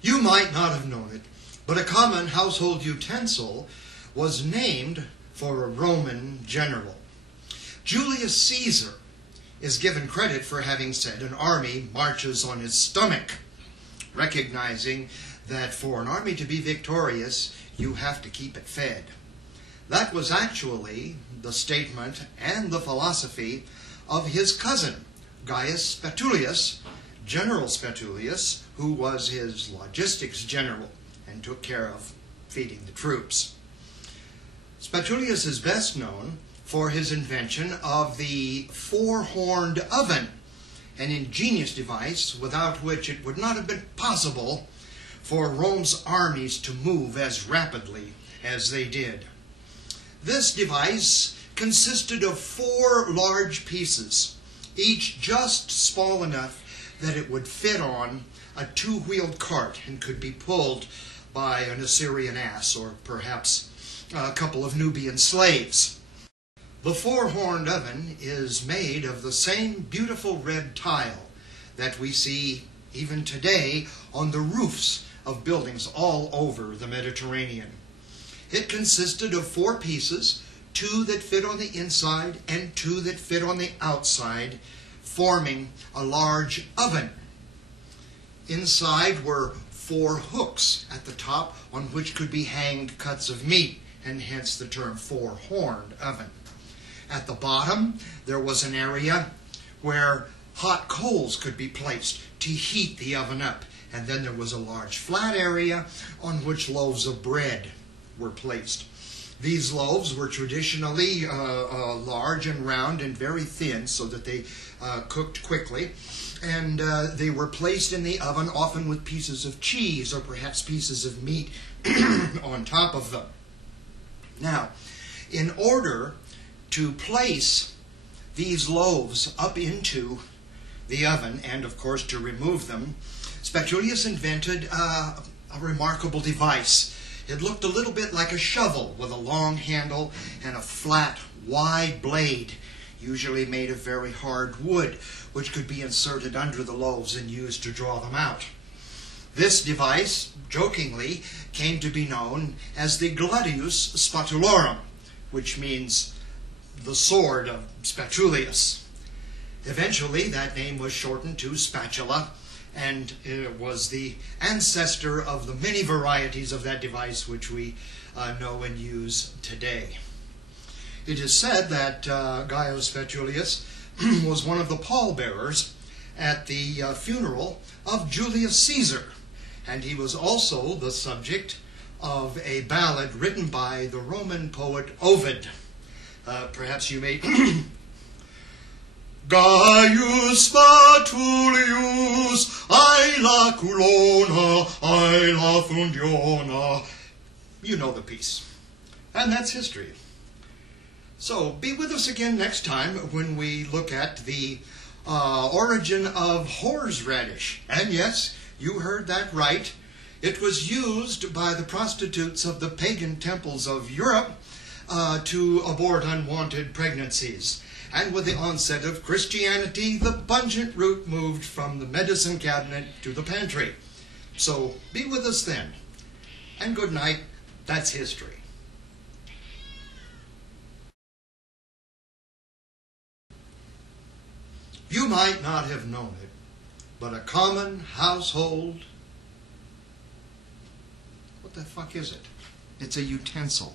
You might not have known it, but a common household utensil was named for a Roman general. Julius Caesar is given credit for having said an army marches on its stomach, recognizing that for an army to be victorious, you have to keep it fed. That was actually the statement and the philosophy of his cousin, Gaius Spatulius, General Spatulius, who was his logistics general and took care of feeding the troops. Spatulius is best known for his invention of the four-horned oven, an ingenious device without which it would not have been possible for Rome's armies to move as rapidly as they did. This device consisted of 4 large pieces, each just small enough that it would fit on a 2-wheeled cart and could be pulled by an Assyrian ass or perhaps a couple of Nubian slaves. The 4-horned oven is made of the same beautiful red tile that we see even today on the roofs of buildings all over the Mediterranean. It consisted of 4 pieces, 2 that fit on the inside and 2 that fit on the outside, forming a large oven. Inside were 4 hooks at the top on which could be hanged cuts of meat, and hence the term 4-horned oven. At the bottom, there was an area where hot coals could be placed to heat the oven up, and then there was a large flat area on which loaves of bread were placed. These loaves were traditionally large and round and very thin so that they cooked quickly, and they were placed in the oven often with pieces of cheese or perhaps pieces of meat on top of them. Now, in order to place these loaves up into the oven and, of course, to remove them, Spatulius invented a remarkable device. It looked a little bit like a shovel with a long handle and a flat, wide blade, usually made of very hard wood, which could be inserted under the loaves and used to draw them out. This device, jokingly, came to be known as the Gladius Spatulorum, which means the sword of Spatulius. Eventually, that name was shortened to spatula, and it was the ancestor of the many varieties of that device which we know and use today. It is said that Gaius Spatulius was one of the pallbearers at the funeral of Julius Caesar, and he was also the subject of a ballad written by the Roman poet Ovid. Perhaps you may... Gaius Spatulius, ai la culona, ai la fundiona. You know the piece. And that's history. So be with us again next time when we look at the origin of horseradish. And yes, you heard that right. It was used by the prostitutes of the pagan temples of Europe to abort unwanted pregnancies. And with the onset of Christianity, the pungent root moved from the medicine cabinet to the pantry. So be with us then. And good night. That's history. You might not have known it, but a common household... What the fuck is it? It's a utensil.